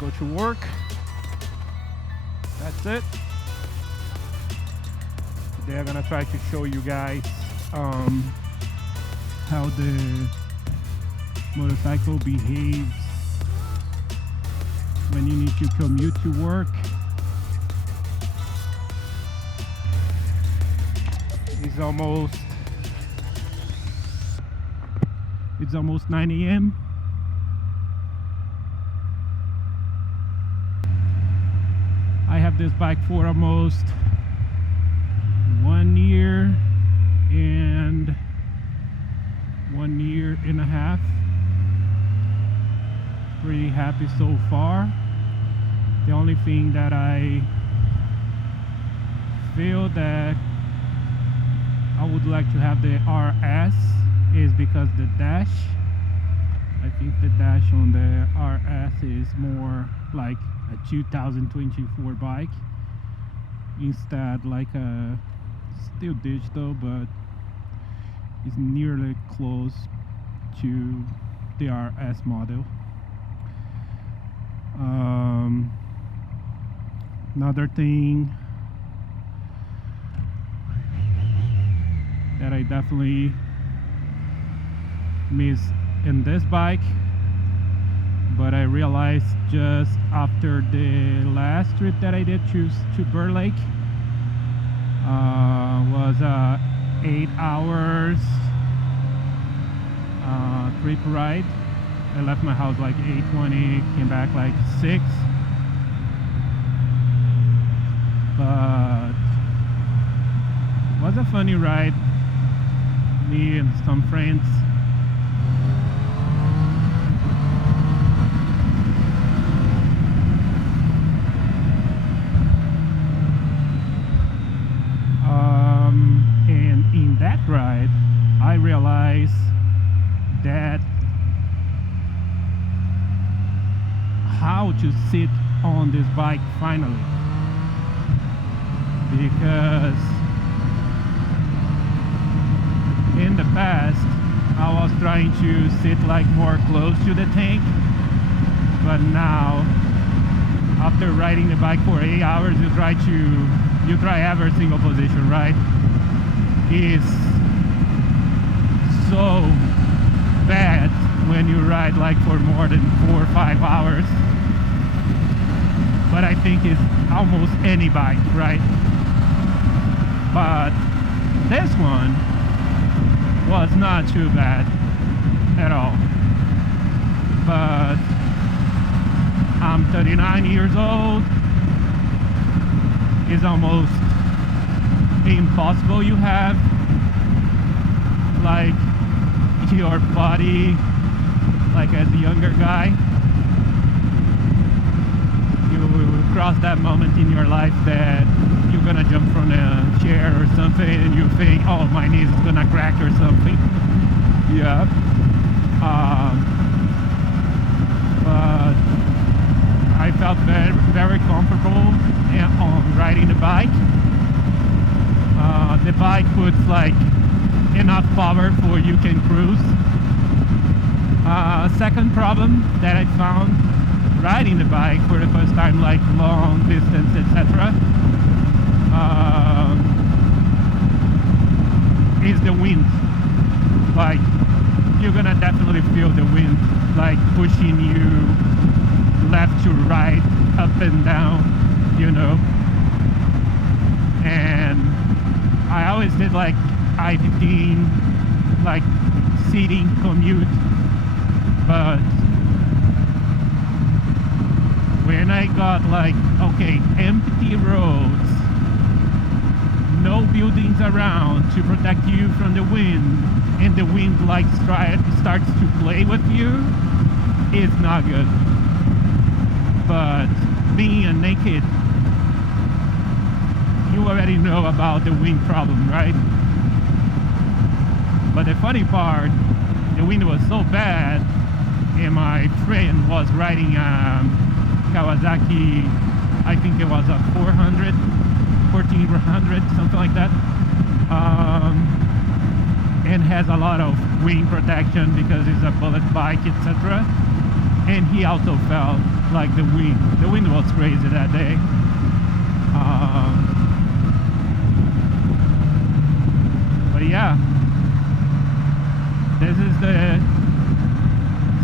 go to work. That's it. Today I'm gonna try to show you guys how the motorcycle behaves when you need to commute to work. It's almost 9 a.m. I have this bike for almost 1 year and 1 year and a half. Pretty happy so far. The only thing that I feel that I would like to have the RS is because the dash, I think the dash on the RS is more like a 2024 bike instead like a still digital, but it's nearly close to the RS model. Another thing that I definitely miss in this bike, but I realized just after the last trip that I did to Burr Lake, was 8 hours trip ride. I left my house like 8:20, came back like 6. But it was a funny ride. Me and some friends. And in that ride, I realized that how to sit on this bike finally, because in the past I was trying to sit like more close to the tank, but now after riding the bike for 8 hours you try every single position, right? It's so bad when you ride like for more than 4 or 5 hours, but I think it's almost any bike, right? But this one was not too bad at all. But I'm 39 years old. It's almost impossible you have like your body like as a younger guy. You will cross that moment in your life that you're gonna jump from a chair or something and you think, oh, my knees is gonna crack or something. Yeah. But I felt very, very comfortable on riding the bike. The bike puts like enough power for you can cruise. Second problem that I found riding the bike for the first time, like long distance, etc., is the wind. Like you're gonna definitely feel the wind like pushing you left to right, up and down, you know. And I always did like I-15, like seating commute, but when I got like, okay, empty roads, no buildings around to protect you from the wind, and the wind like starts to play with you, it's not good. But being a naked, you already know about the wind problem, right? But the funny part, the wind was so bad, and my friend was riding Kawasaki, I think it was a 400, 1400, something like that, and has a lot of wind protection because it's a bullet bike, etc. and he also felt like the wind was crazy that day. But yeah, this is the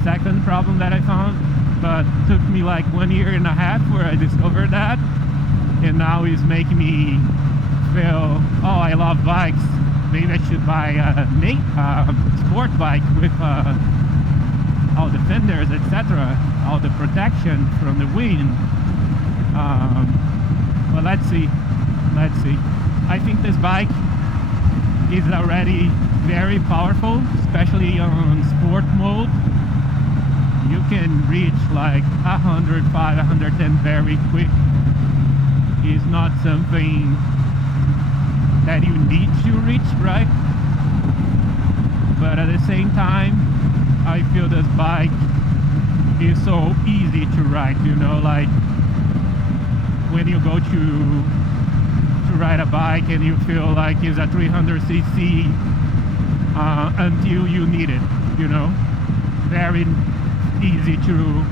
second problem that I found, but took me like 1.5 years where I discovered that, and now it's making me feel, oh, I love bikes, maybe I should buy a sport bike with all the fenders, etc., all the protection from the wind. But let's see. I think this bike is already very powerful, especially on sport mode. You can reach like 105, 110 very quick. It's not something that you need to reach, right? But at the same time, I feel this bike is so easy to ride, you know, like when you go to ride a bike and you feel like it's a 300cc until you need it, you know, very easy to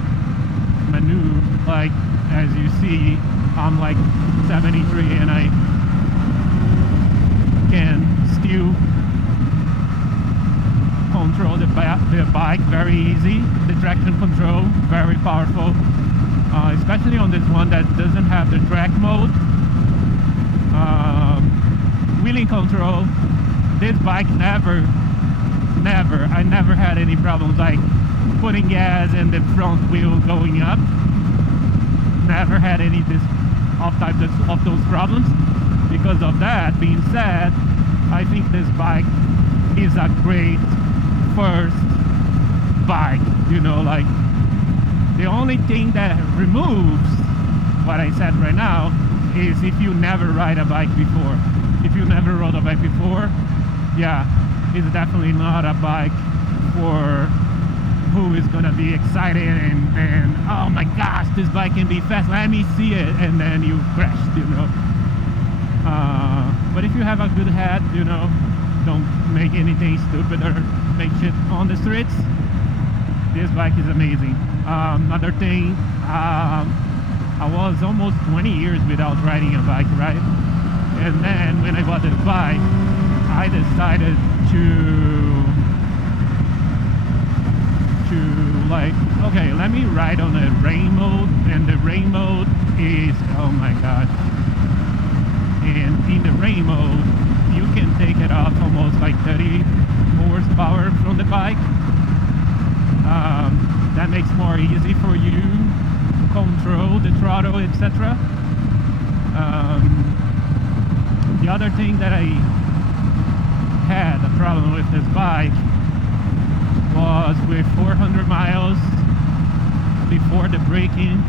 maneuver. Like as you see, I'm like 73 and I can still control the bike very easy. The traction control very powerful, especially on this one that doesn't have the track mode. Wheeling control, this bike I never had any problems like putting gas and the front wheel going up. Never had any of those problems. Because of that being said, I think this bike is a great first bike, you know, like the only thing that removes what I said right now is if you never ride a bike before. If you never rode a bike before, yeah, it's definitely not a bike for who is gonna be excited and oh my gosh, this bike can be fast, let me see it, and then you crash, you know. But if you have a good head, you know, don't make anything stupid or make shit on the streets, this bike is amazing. Another thing, I was almost 20 years without riding a bike, right? And then when I bought this bike, I decided to like, okay, let me ride on the rain mode, and the rain mode is, oh my god. And in the rain mode, you can take it off almost like 30 horsepower from the bike. That makes more easy for you to control the throttle, etc. The other thing that I had a problem with this bike was with 400 miles before the braking,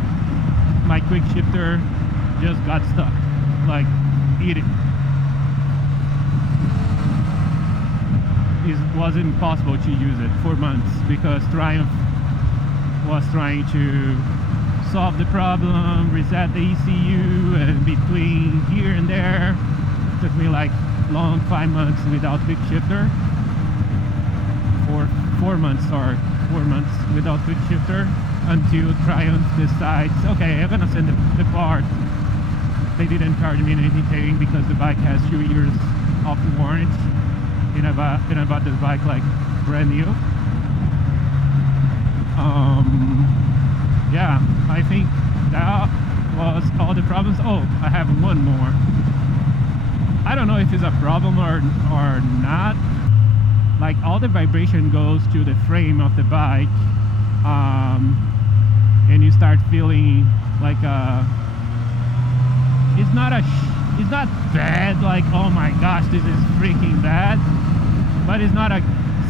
my quick shifter just got stuck, like it was impossible to use it for months because Triumph was trying to solve the problem, reset the ECU, and between here and there it took me like long 5 months without quick shifter. 4 months without quick shifter until Triumph decides, okay, I'm gonna send the part. They didn't charge me anything because the bike has 2 years of warranty, and I bought this bike like brand new. Yeah, I think that was all the problems. Oh, I have one more. I don't know if it's a problem or not. Like all the vibration goes to the frame of the bike, and you start feeling like it's not bad, like oh my gosh, this is freaking bad, but it's not a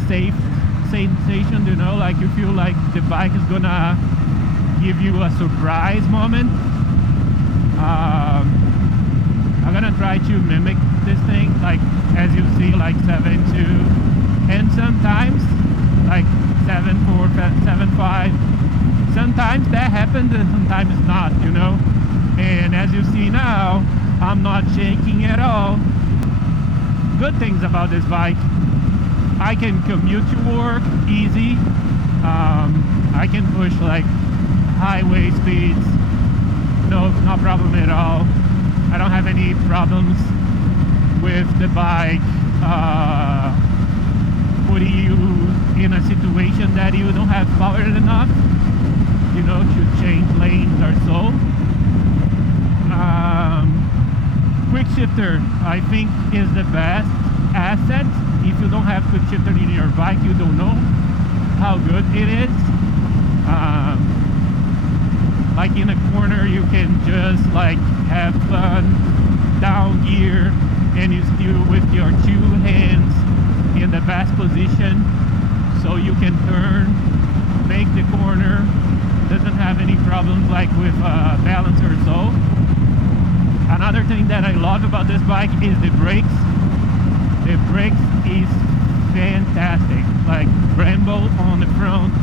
safe sensation, you know, like you feel like the bike is gonna give you a surprise moment. I'm gonna try to mimic this thing, like as you see, like 7.2, and sometimes like 7.4, 7.5. Sometimes that happens and sometimes it's not, you know. And as you see now, I'm not shaking at all. Good things about this bike: I can commute to work easy. I can push like highway speeds, no problem at all. I don't have any problems with the bike putting you in a situation that you don't have power enough, you know, to change lanes or so. Quick shifter, I think, is the best asset. If you don't have quick shifter in your bike, you don't know how good it is. Like in a corner, you can just like have fun, down gear, and you still with your two hands in the best position, so you can turn, make the corner. Doesn't have any problems like with balance or so. Another thing that I love about this bike is the brakes. The brakes is fantastic. Like Brembo on the front,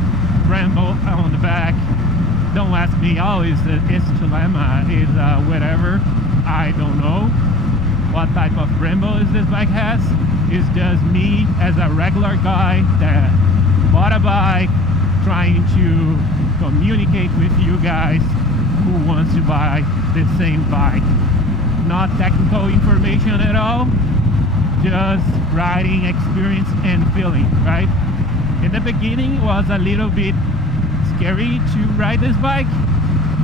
Brembo on the back. Don't ask me how is it's dilemma is whatever. I don't know what type of Brembo is this bike has. It's just me as a regular guy that bought a bike, trying to communicate with you guys who wants to buy the same bike. Not technical information at all, just riding experience and feeling, right? In the beginning it was a little bit scary to ride this bike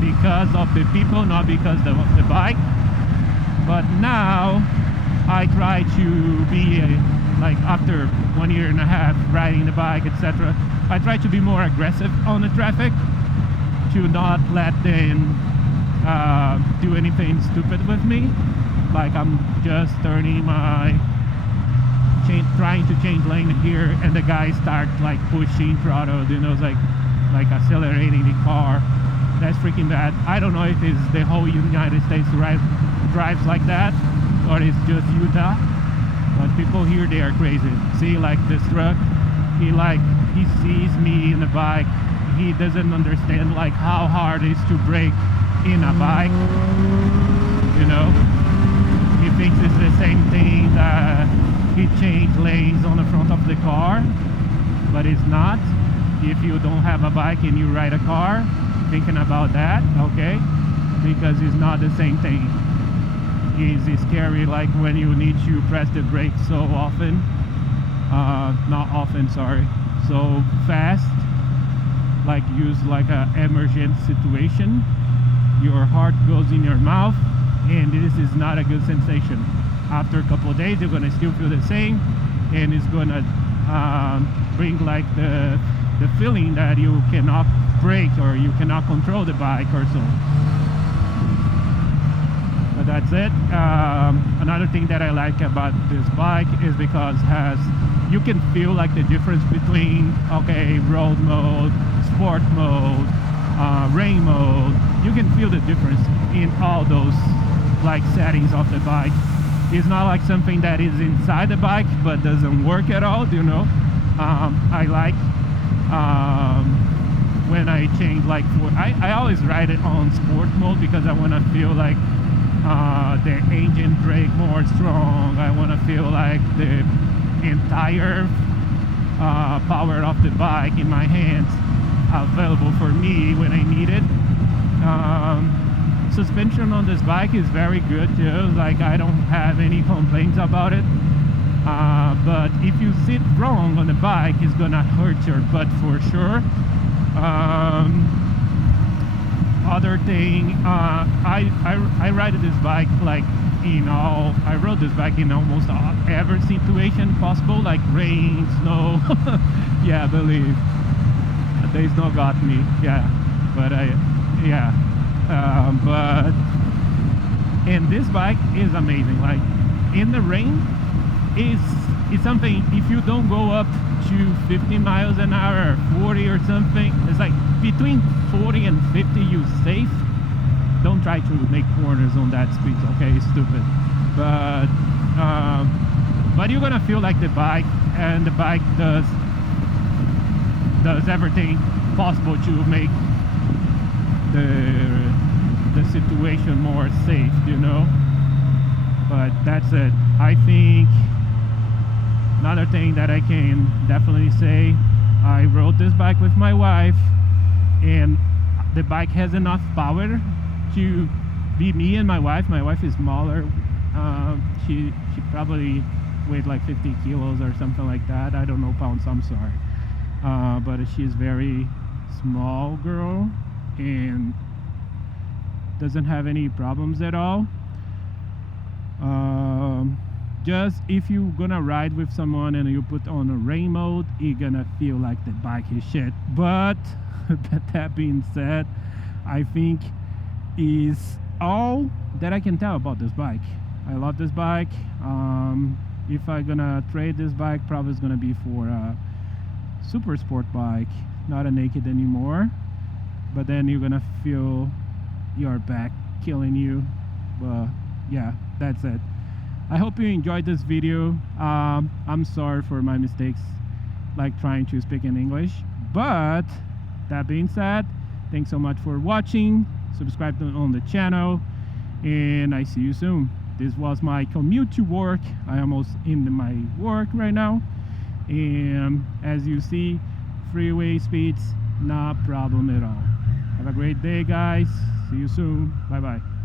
because of the people, not because of the bike. But now I try to be like after 1.5 years riding the bike, etc. I try to be more aggressive on the traffic, to not let them do anything stupid with me. Like I'm just turning trying to change lane here, and the guy starts like pushing throttle, you know, like accelerating the car. That's freaking bad. I don't know if it's the whole United States drives like that, or it's just Utah, but people here, they are crazy. See, like this truck, he sees me in the bike, he doesn't understand like how hard it is to brake in a bike, you know. He thinks it's the same thing that he changed lanes on the front of the car, but it's not. If you don't have a bike and you ride a car, thinking about that, okay, because it's not the same thing. It's scary like when you need to press the brake so often, not often, sorry, so fast, like use like a emergency situation, your heart goes in your mouth, and this is not a good sensation. After a couple of days you're gonna still feel the same, and it's gonna bring like the feeling that you cannot brake or you cannot control the bike or so. But that's it. Another thing that I like about this bike is because you can feel like the difference between, okay, road mode, sport mode, rain mode. You can feel the difference in all those like settings of the bike. It's not like something that is inside the bike but doesn't work at all, you know. I like when I change like I always ride it on sport mode because I want to feel like the engine brake more strong. I want to feel like the entire power of the bike in my hands available for me when I need it. Suspension on this bike is very good too. Like I don't have any complaints about it. But if you sit wrong on the bike, it's gonna hurt your butt for sure. Other thing, I ride this bike like I rode this bike in almost every situation possible, like rain, snow. Yeah, believe the snow got me. Yeah, but and this bike is amazing. Like in the rain, it's something. If you don't go up to 50 miles an hour or 40 or something, it's like between 40 and 50 you safe. Don't try to make corners on that speed, okay? It's stupid. But you're gonna feel like the bike, and the bike does everything possible to make the situation more safe, you know. But that's it. I think another thing that I can definitely say I rode this bike with my wife, and the bike has enough power to be me and my wife. My wife is smaller. She probably weighed like 50 kilos or something like that. I don't know pounds, I'm sorry. But she's very small girl and doesn't have any problems at all. Just if you're gonna ride with someone and you put on a rain mode, you're gonna feel like the bike is shit. But that being said, I think is all that I can tell about this bike. I love this bike. If I'm gonna trade this bike, probably it's gonna be for a super sport bike, not a naked anymore. But then you're gonna feel your back killing you. But yeah, that's it. I hope you enjoyed this video. I'm sorry for my mistakes, like trying to speak in English. But that being said, thanks so much for watching. Subscribe on the channel, and I see you soon. This was my commute to work. I almost in my work right now, and as you see, freeway speeds, not problem at all. Have a great day, guys. See you soon. Bye bye.